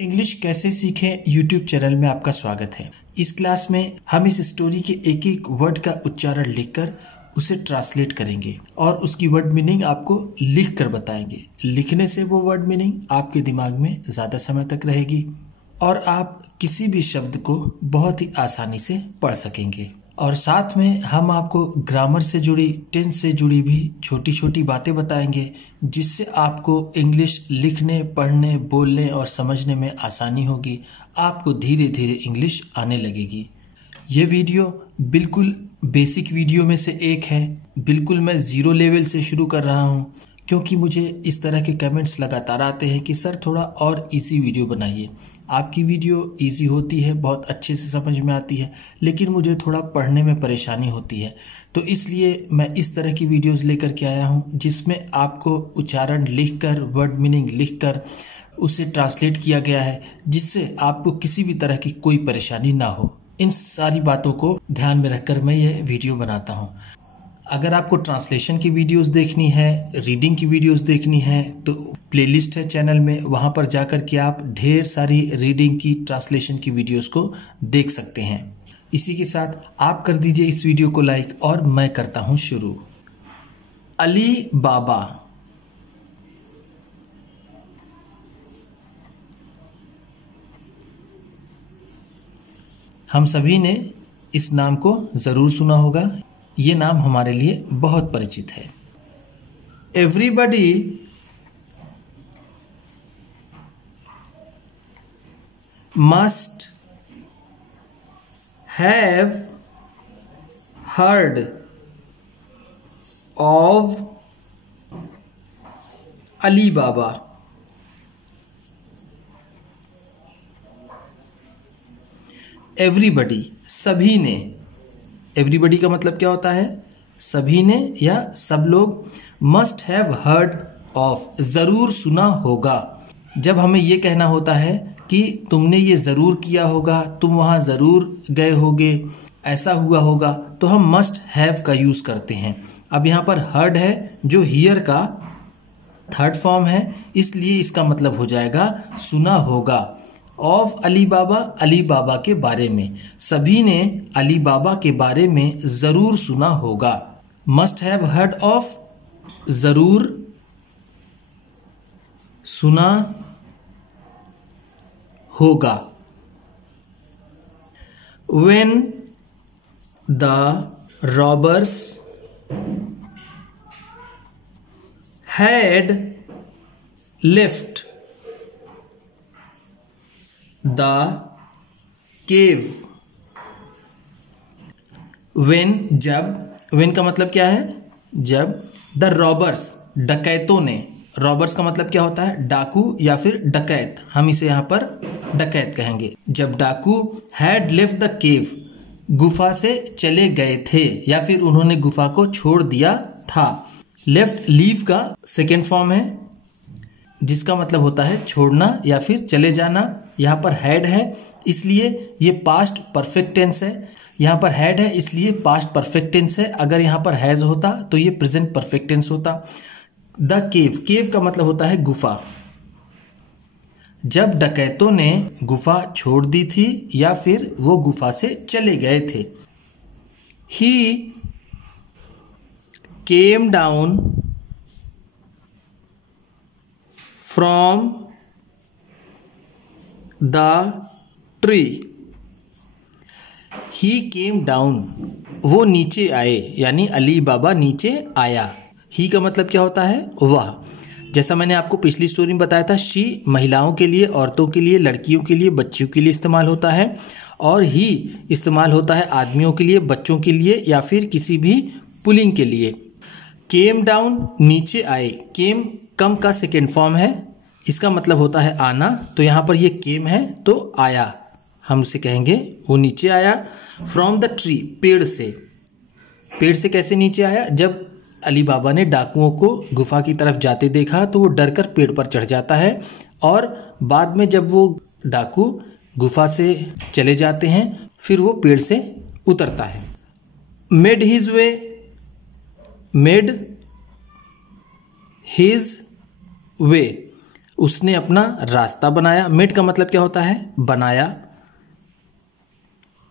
English कैसे सीखें YouTube channel में आपका स्वागत है। इस क्लास में हम इस स्टोरी के एक एक वर्ड का उच्चारण लिखकर उसे ट्रांसलेट करेंगे और उसकी वर्ड मीनिंग आपको लिख कर बताएंगे। लिखने से वो वर्ड मीनिंग आपके दिमाग में ज़्यादा समय तक रहेगी और आप किसी भी शब्द को बहुत ही आसानी से पढ़ सकेंगे। और साथ में हम आपको ग्रामर से जुड़ी, टेंस से जुड़ी भी छोटी छोटी बातें बताएंगे जिससे आपको इंग्लिश लिखने, पढ़ने, बोलने और समझने में आसानी होगी। आपको धीरे धीरे इंग्लिश आने लगेगी। ये वीडियो बिल्कुल बेसिक वीडियो में से एक है। बिल्कुल मैं ज़ीरो लेवल से शुरू कर रहा हूँ क्योंकि मुझे इस तरह के कमेंट्स लगातार आते हैं कि सर थोड़ा और इजी वीडियो बनाइए। आपकी वीडियो इजी होती है, बहुत अच्छे से समझ में आती है, लेकिन मुझे थोड़ा पढ़ने में परेशानी होती है। तो इसलिए मैं इस तरह की वीडियोस लेकर के आया हूँ जिसमें आपको उच्चारण लिखकर, वर्ड मीनिंग लिखकर उसे ट्रांसलेट किया गया है, जिससे आपको किसी भी तरह की कोई परेशानी ना हो। इन सारी बातों को ध्यान में रखकर मैं ये वीडियो बनाता हूँ। अगर आपको ट्रांसलेशन की वीडियोस देखनी है, रीडिंग की वीडियोस देखनी है, तो प्लेलिस्ट है चैनल में, वहाँ पर जाकर के आप ढेर सारी रीडिंग की, ट्रांसलेशन की वीडियोस को देख सकते हैं। इसी के साथ आप कर दीजिए इस वीडियो को लाइक और मैं करता हूँ शुरू। अली बाबा। हम सभी ने इस नाम को ज़रूर सुना होगा। ये नाम हमारे लिए बहुत परिचित है। Everybody must have heard of Ali Baba. Everybody, सभी ने। एवरीबडी का मतलब क्या होता है? सभी ने या सब लोग। मस्ट हैव हर्ड ऑफ, ज़रूर सुना होगा। जब हमें ये कहना होता है कि तुमने ये ज़रूर किया होगा, तुम वहाँ ज़रूर गए होगे, ऐसा हुआ होगा, तो हम मस्ट हैव का यूज़ करते हैं। अब यहाँ पर हर्ड है जो हियर का थर्ड फॉर्म है, इसलिए इसका मतलब हो जाएगा सुना होगा। ऑफ अली बाबा, अली बाबा के बारे में। सभी ने अली बाबा के बारे में ज़रूर सुना होगा। मस्ट हैव हर्ड ऑफ, ज़रूर सुना होगा। When the robbers had left the cave। when, जब, when का मतलब क्या है? जब। द रॉबर्स, डकैतों ने। रॉबर्स का मतलब क्या होता है? डाकू या फिर डकैत। हम इसे यहाँ पर डकैत कहेंगे। जब डाकू हैड लेफ्ट द केव, गुफा से चले गए थे या फिर उन्होंने गुफा को छोड़ दिया था। लेफ्ट, लीव का सेकेंड फॉर्म है जिसका मतलब होता है छोड़ना या फिर चले जाना। यहाँ पर हैड है इसलिए ये पास्ट परफेक्ट टेंस है। यहाँ पर हैड है इसलिए पास्ट परफेक्ट टेंस है। अगर यहाँ पर हैज़ होता तो ये प्रेजेंट परफेक्ट टेंस होता। द केव, केव का मतलब होता है गुफा। जब डकैतों ने गुफा छोड़ दी थी या फिर वो गुफा से चले गए थे। He came down from the tree. He came down, वो नीचे आए, यानी अली बाबा नीचे आया। ही का मतलब क्या होता है? वह। जैसा मैंने आपको पिछली स्टोरी में बताया था, शी महिलाओं के लिए, औरतों के लिए, लड़कियों के लिए, बच्चियों के लिए इस्तेमाल होता है, और ही इस्तेमाल होता है आदमियों के लिए, बच्चों के लिए या फिर किसी भी पुल्लिंग के लिए। केम डाउन, नीचे आए। केम कम का सेकेंड फॉर्म है, इसका मतलब होता है आना। तो यहाँ पर ये केम है तो आया, हम उसे कहेंगे वो नीचे आया। फ्रॉम द ट्री, पेड़ से। पेड़ से कैसे नीचे आया? जब अली बाबा ने डाकुओं को गुफा की तरफ जाते देखा तो वो डरकर पेड़ पर चढ़ जाता है, और बाद में जब वो डाकू गुफा से चले जाते हैं फिर वो पेड़ से उतरता है। Made his way, made his way, उसने अपना रास्ता बनाया। मेड का मतलब क्या होता है? बनाया।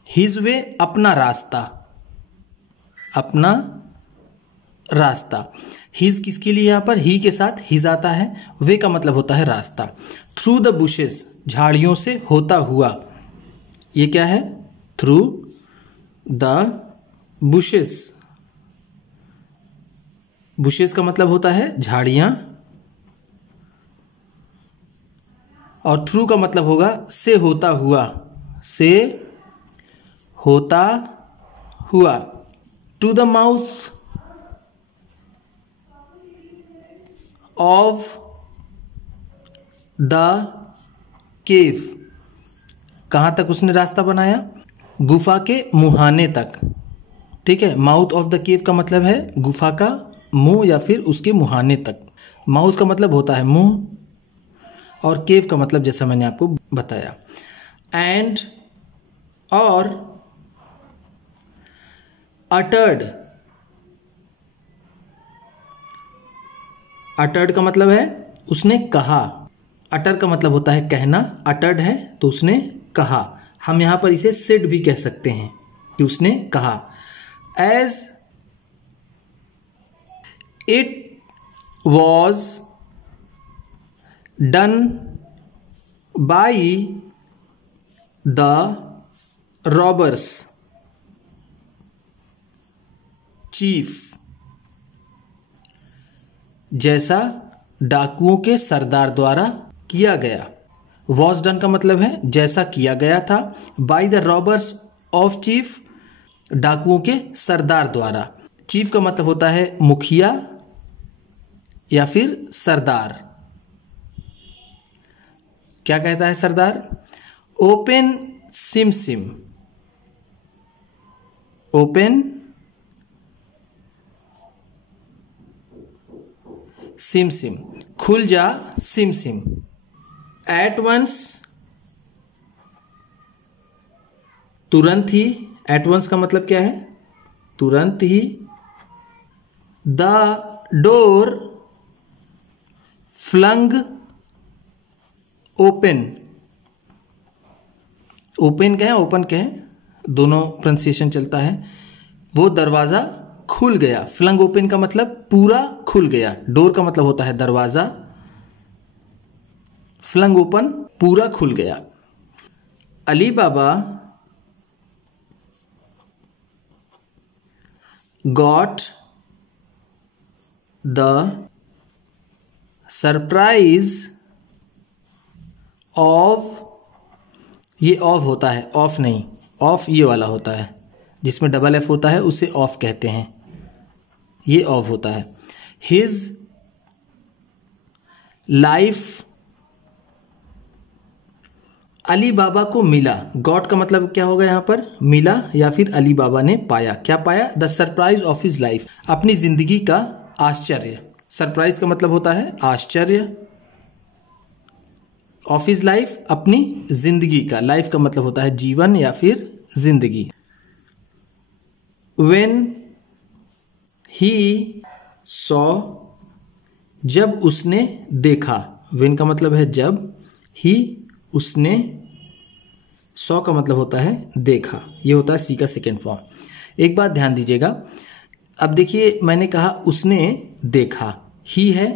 हिज वे, अपना रास्ता, अपना रास्ता। हिज किसके लिए? यहाँ पर ही के साथ हिज आता है। वे का मतलब होता है रास्ता। थ्रू द बुशेस, झाड़ियों से होता हुआ। ये क्या है? Through the bushes. बुशेस का मतलब होता है झाड़ियाँ, और थ्रू का मतलब होगा से होता हुआ, से होता हुआ। To the mouth of the cave, कहाँ तक उसने रास्ता बनाया? गुफा के मुहाने तक। ठीक है, माउथ ऑफ द केव का मतलब है गुफा का मुंह या फिर उसके मुहाने तक। माउथ का मतलब होता है मुंह, और केव का मतलब जैसा मैंने आपको बताया। एंड, और अटर्ड, अटर्ड का मतलब है उसने कहा। अटर का मतलब होता है कहना, अटर्ड है तो उसने कहा। हम यहाँ पर इसे सेड भी कह सकते हैं कि उसने कहा। As it was done by the robbers chief, जैसा डाकुओं के सरदार द्वारा किया गया। वॉज डन का मतलब है जैसा किया गया था। By the robbers of chief, डाकुओं के सरदार द्वारा। चीफ का मतलब होता है मुखिया या फिर सरदार। क्या कहता है सरदार? ओपन सिम सिम, ओपन सिम सिम, खुल जा सिम सिम। एट वंस, तुरंत ही। एट वंस का मतलब क्या है? तुरंत ही। The door flung open, open कहें ओपन कहें, दोनों प्रोनाउंसिएशन चलता है। वो दरवाज़ा खुल गया। फ्लंग ओपन का मतलब पूरा खुल गया। डोर का मतलब होता है दरवाज़ा, फ्लंग ओपन पूरा खुल गया। अली बाबा गॉट द सरप्राइज ऑफ, ये ऑफ होता है, ऑफ नहीं, ऑफ ये वाला होता है जिसमें डबल एफ होता है, उसे ऑफ कहते हैं। ये ऑफ होता है। हिज लाइफ, अली बाबा को मिला। गॉट का मतलब क्या होगा यहाँ पर? मिला या फिर अली बाबा ने पाया। क्या पाया? The surprise of his life, अपनी जिंदगी का आश्चर्य। सरप्राइज का मतलब होता है आश्चर्य। ऑफ हिज लाइफ, अपनी जिंदगी का। लाइफ का मतलब होता है जीवन या फिर जिंदगी। When he saw, जब उसने देखा। when का मतलब है जब, he उसने, saw का मतलब होता है देखा। ये होता है सी का सेकेंड फॉर्म। एक बात ध्यान दीजिएगा, अब देखिए मैंने कहा उसने देखा, ही है।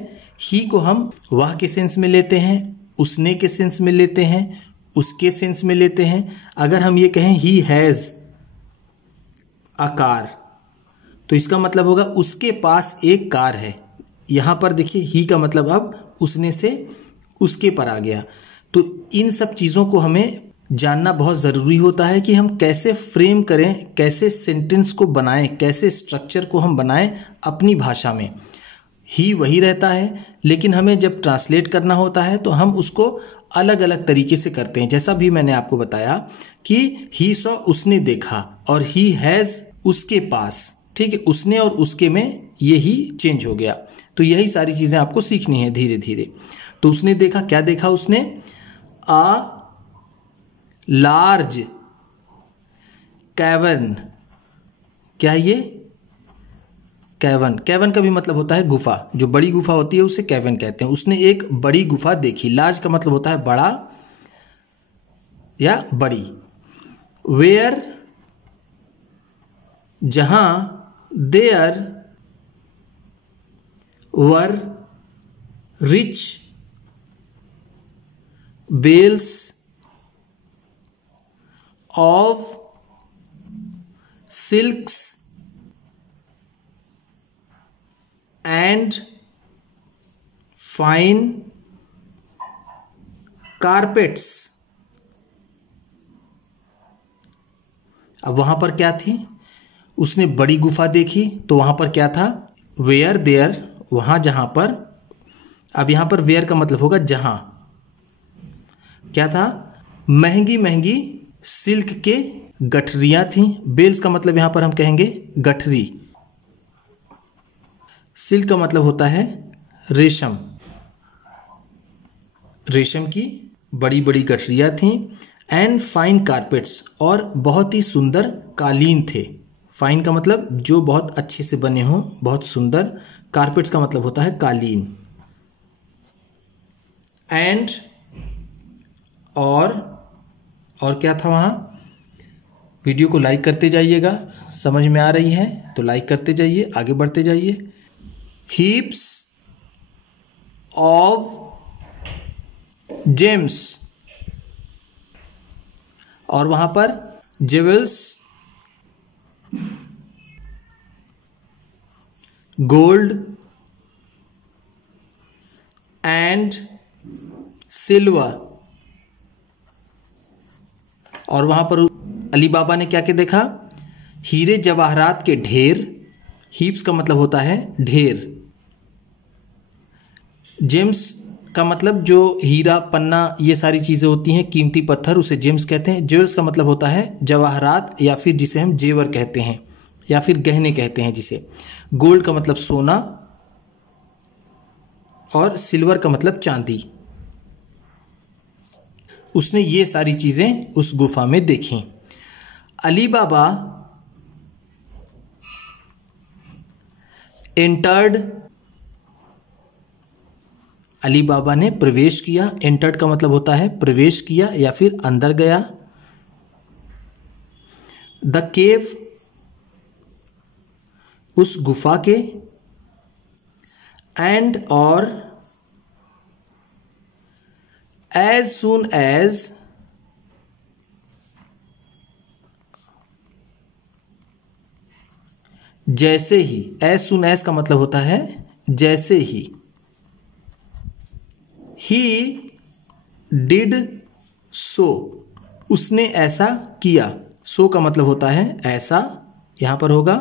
ही को हम वह के सेंस में लेते हैं, उसने के सेंस में लेते हैं, उसके सेंस में लेते हैं। अगर हम ये कहें ही हैज़ अ कार, तो इसका मतलब होगा उसके पास एक कार है। यहाँ पर देखिए ही का मतलब अब उसने से उसके पर आ गया। तो इन सब चीज़ों को हमें जानना बहुत ज़रूरी होता है कि हम कैसे फ्रेम करें, कैसे सेंटेंस को बनाएं, कैसे स्ट्रक्चर को हम बनाएं अपनी भाषा में। ही वही रहता है, लेकिन हमें जब ट्रांसलेट करना होता है तो हम उसको अलग अलग तरीके से करते हैं। जैसा भी मैंने आपको बताया कि ही सॉ उसने देखा, और ही हैज़ उसके पास। ठीक है, उसने और उसके में यही चेंज हो गया। तो यही सारी चीज़ें आपको सीखनी है धीरे धीरे। तो उसने देखा, क्या देखा उसने? आ लार्ज कैवर्न, क्या है ये? कैवन, कैवन का भी मतलब होता है गुफा, जो बड़ी गुफा होती है उसे कैवन कहते हैं। उसने एक बड़ी गुफा देखी। लार्ज का मतलब होता है बड़ा या बड़ी। वेयर, जहां, there were rich bales of silks and fine carpets. अब वहां पर क्या थी? उसने बड़ी गुफा देखी, तो वहां पर क्या था? वेयर देयर, वहां जहां पर। अब यहां पर वेयर का मतलब होगा जहां। क्या था? महंगी महंगी सिल्क के गठरियां थी। बेल्स का मतलब यहां पर हम कहेंगे गठरी। सिल्क का मतलब होता है रेशम। रेशम की बड़ी बड़ी गठरियां थीं। एंड फाइन कारपेट्स, और बहुत ही सुंदर कालीन थे। फाइन का मतलब जो बहुत अच्छे से बने हों, बहुत सुंदर। कारपेट्स का मतलब होता है कालीन। एंड, और क्या था वहाँ? वीडियो को लाइक करते जाइएगा, समझ में आ रही है तो लाइक करते जाइए, आगे बढ़ते जाइए। हीप्स ऑफ जेम्स, और वहां पर जेवल्स, गोल्ड एंड सिल्वर। और वहां पर अली बाबा ने क्या क्या देखा? हीरे जवाहरात के ढेर। हीप्स का मतलब होता है ढेर। जेम्स का मतलब जो हीरा, पन्ना, ये सारी चीज़ें होती हैं, कीमती पत्थर, उसे जेम्स कहते हैं। ज्वेल्स का मतलब होता है जवाहरात, या फिर जिसे हम जेवर कहते हैं, या फिर गहने कहते हैं जिसे। गोल्ड का मतलब सोना, और सिल्वर का मतलब चांदी। उसने ये सारी चीज़ें उस गुफा में देखी। अली बाबा एंटर्ड, अली बाबा ने प्रवेश किया। एंटर्ड का मतलब होता है प्रवेश किया या फिर अंदर गया। द केव, उस गुफा के। एंड, और एज सून एज, जैसे ही। एज सून एज का मतलब होता है जैसे ही। ही डिड सो, उसने ऐसा किया। सो का मतलब होता है ऐसा, यहां पर होगा।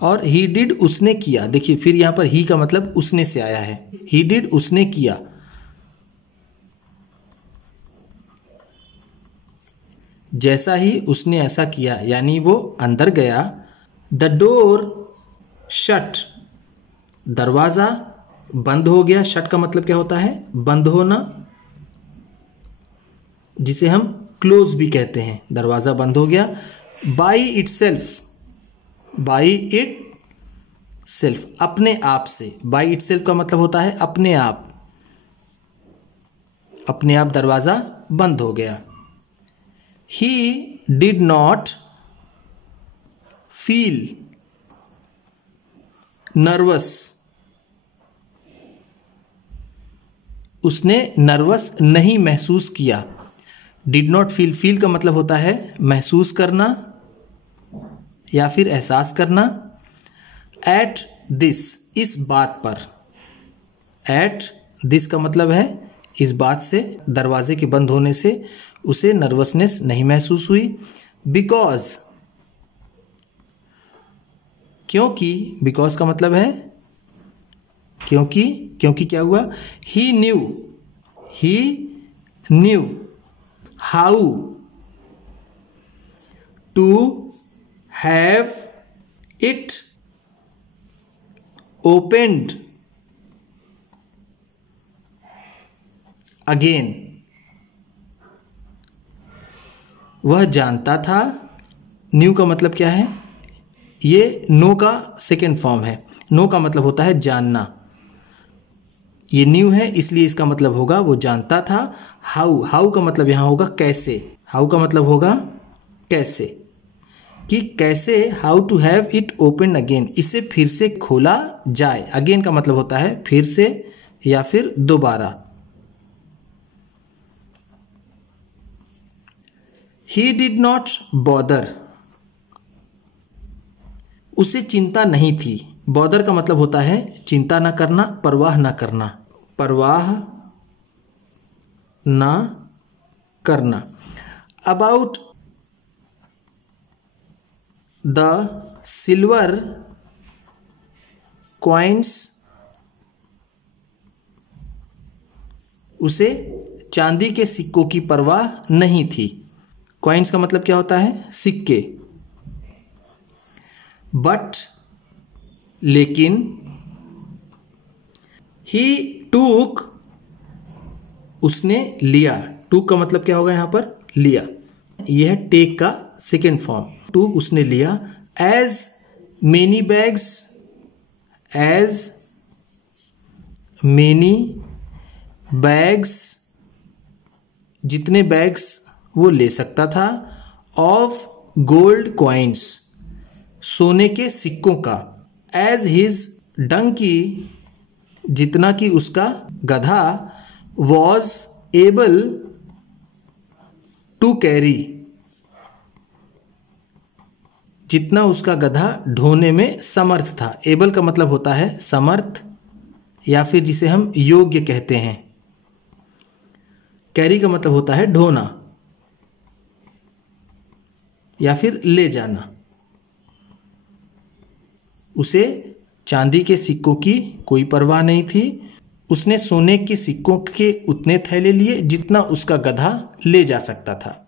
और ही डिड, उसने किया। देखिए फिर यहां पर ही का मतलब उसने से आया है। ही डिड, उसने किया। जैसा ही उसने ऐसा किया, यानी वो अंदर गया। द डोर शट, दरवाजा बंद हो गया। शट का मतलब क्या होता है? बंद होना, जिसे हम क्लोज भी कहते हैं। दरवाजा बंद हो गया। By it self, by it self, अपने आप से। बाई इट सेल्फ का मतलब होता है अपने आप। अपने आप दरवाजा बंद हो गया। He did not feel nervous, उसने नर्वस नहीं महसूस किया। डिड नॉट फील, फील का मतलब होता है महसूस करना या फिर एहसास करना। एट दिस, इस बात पर। एट दिस का मतलब है इस बात से, दरवाजे के बंद होने से उसे नर्वसनेस नहीं महसूस हुई। बिकॉज, क्योंकि। बिकॉज का मतलब है क्योंकि। क्योंकि क्या हुआ? He knew how to have it opened again, वह जानता था। न्यू का मतलब क्या है? ये नो का सेकेंड फॉर्म है। नो का मतलब होता है जानना, ये न्यू है इसलिए इसका मतलब होगा वो जानता था। हाउ, हाउ का मतलब यहाँ होगा कैसे, हाउ का मतलब होगा कैसे, कि कैसे, how to have it open again, इसे फिर से खोला जाए। अगेन का मतलब होता है फिर से या फिर दोबारा। ही डिड नॉट बॉदर, उसे चिंता नहीं थी। बॉदर का मतलब होता है चिंता ना करना, परवाह ना करना, परवाह ना करना। अबाउट द सिल्वर कॉइन्स, उसे चांदी के सिक्कों की परवाह नहीं थी। कॉइन्स का मतलब क्या होता है? सिक्के। बट, लेकिन, ही टूक, उसने लिया। टूक का मतलब क्या होगा यहाँ पर? लिया। यह है टेक का सेकेंड फॉर्म। टूक उसने लिया। As many bags, as many bags, जितने बैग्स वो ले सकता था। ऑफ गोल्ड कॉइन्स, सोने के सिक्कों का। एज हिज डंकी, जितना कि उसका गधा। वॉज एबल टू कैरी, जितना उसका गधा ढोने में समर्थ था। एबल का मतलब होता है समर्थ या फिर जिसे हम योग्य कहते हैं। कैरी का मतलब होता है ढोना या फिर ले जाना। उसे चांदी के सिक्कों की कोई परवाह नहीं थी। उसने सोने के सिक्कों के उतने थैले लिए जितना उसका गधा ले जा सकता था।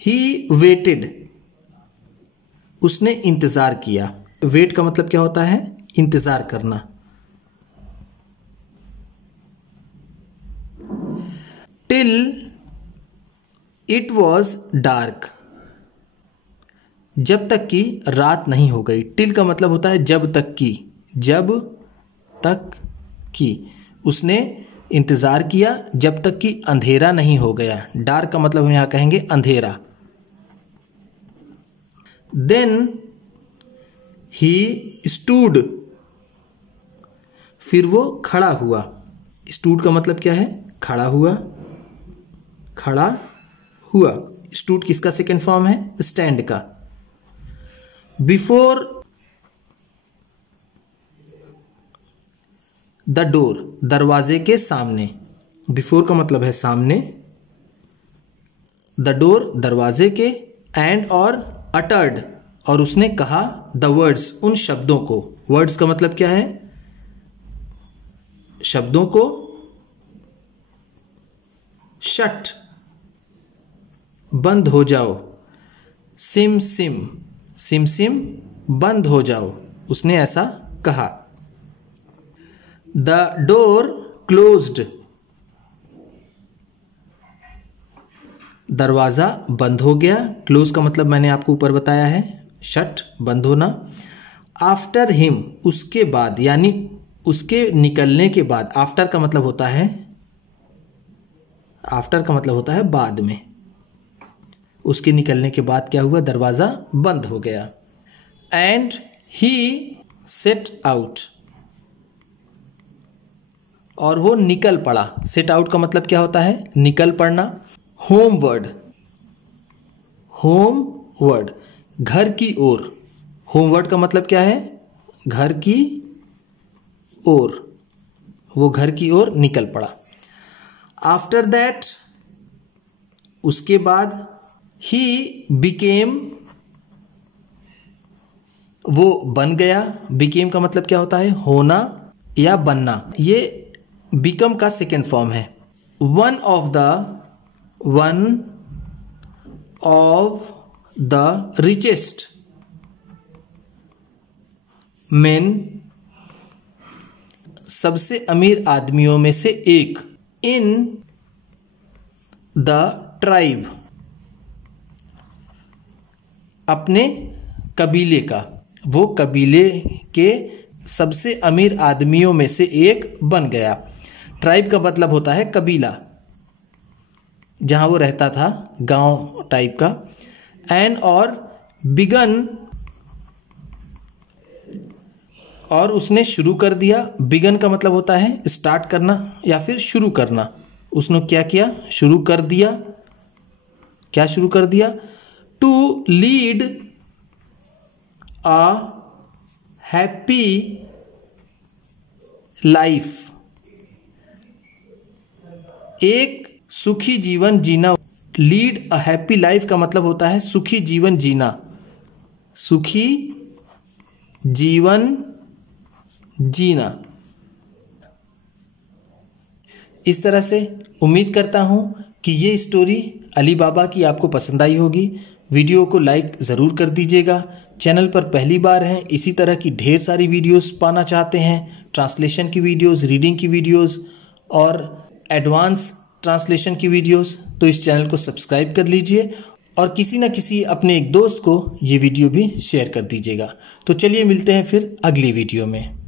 ही वेटेड, उसने इंतजार किया। वेट का मतलब क्या होता है? इंतजार करना। टिल इट वॉज डार्क, जब तक कि रात नहीं हो गई। टिल का मतलब होता है जब तक कि, जब तक कि। उसने इंतजार किया जब तक कि अंधेरा नहीं हो गया। डार्क का मतलब हम यहाँ कहेंगे अंधेरा। देन ही स्टूड, फिर वो खड़ा हुआ। स्टूड का मतलब क्या है? खड़ा हुआ, खड़ा हुआ। स्टूड किसका सेकेंड फॉर्म है? स्टैंड का। बिफोर द डोर, दरवाजे के सामने। बिफोर का मतलब है सामने, द डोर दरवाजे के, एंड और अटर्ड, और उसने कहा द वर्ड्स, उन शब्दों को। वर्ड्स का मतलब क्या है? शब्दों को। शट, बंद हो जाओ। सिम सिम, सिम सिम, बंद हो जाओ। उसने ऐसा कहा। द डोर क्लोज्ड, दरवाज़ा बंद हो गया। क्लोज का मतलब मैंने आपको ऊपर बताया है, शट, बंद होना। आफ्टर हिम, उसके बाद, यानी उसके निकलने के बाद। आफ्टर का मतलब होता है, आफ्टर का मतलब होता है बाद में। उसके निकलने के बाद क्या हुआ? दरवाज़ा बंद हो गया। एंड ही सेट आउट, और वो निकल पड़ा। सेट आउट का मतलब क्या होता है? निकल पड़ना। होमवर्ड, होमवर्ड, घर की ओर। होमवर्ड का मतलब क्या है? घर की ओर। वो घर की ओर निकल पड़ा। आफ्टर दैट, उसके बाद। ही बिकेम, वो बन गया। बिकेम का मतलब क्या होता है? होना या बनना। ये बिकम का सेकेंड फॉर्म है। One of the richest main, सबसे अमीर आदमियों में से एक। इन द ट्राइब, अपने कबीले का। वो कबीले के सबसे अमीर आदमियों में से एक बन गया। ट्राइब का मतलब होता है कबीला, जहाँ वो रहता था, गांव टाइप का। एंड और बिगन, और उसने शुरू कर दिया। बिगन का मतलब होता है स्टार्ट करना या फिर शुरू करना। उसने क्या किया? शुरू कर दिया। क्या शुरू कर दिया? To lead a happy life, एक सुखी जीवन जीना। लीड अ हैप्पी लाइफ का मतलब होता है सुखी जीवन जीना, सुखी जीवन जीना। इस तरह से उम्मीद करता हूँ कि ये स्टोरी अली बाबा की आपको पसंद आई होगी। वीडियो को लाइक ज़रूर कर दीजिएगा। चैनल पर पहली बार हैं, इसी तरह की ढेर सारी वीडियोस पाना चाहते हैं, ट्रांसलेशन की वीडियोस, रीडिंग की वीडियोस और एडवांस ट्रांसलेशन की वीडियोस, तो इस चैनल को सब्सक्राइब कर लीजिए और किसी न किसी अपने एक दोस्त को ये वीडियो भी शेयर कर दीजिएगा। तो चलिए मिलते हैं फिर अगली वीडियो में।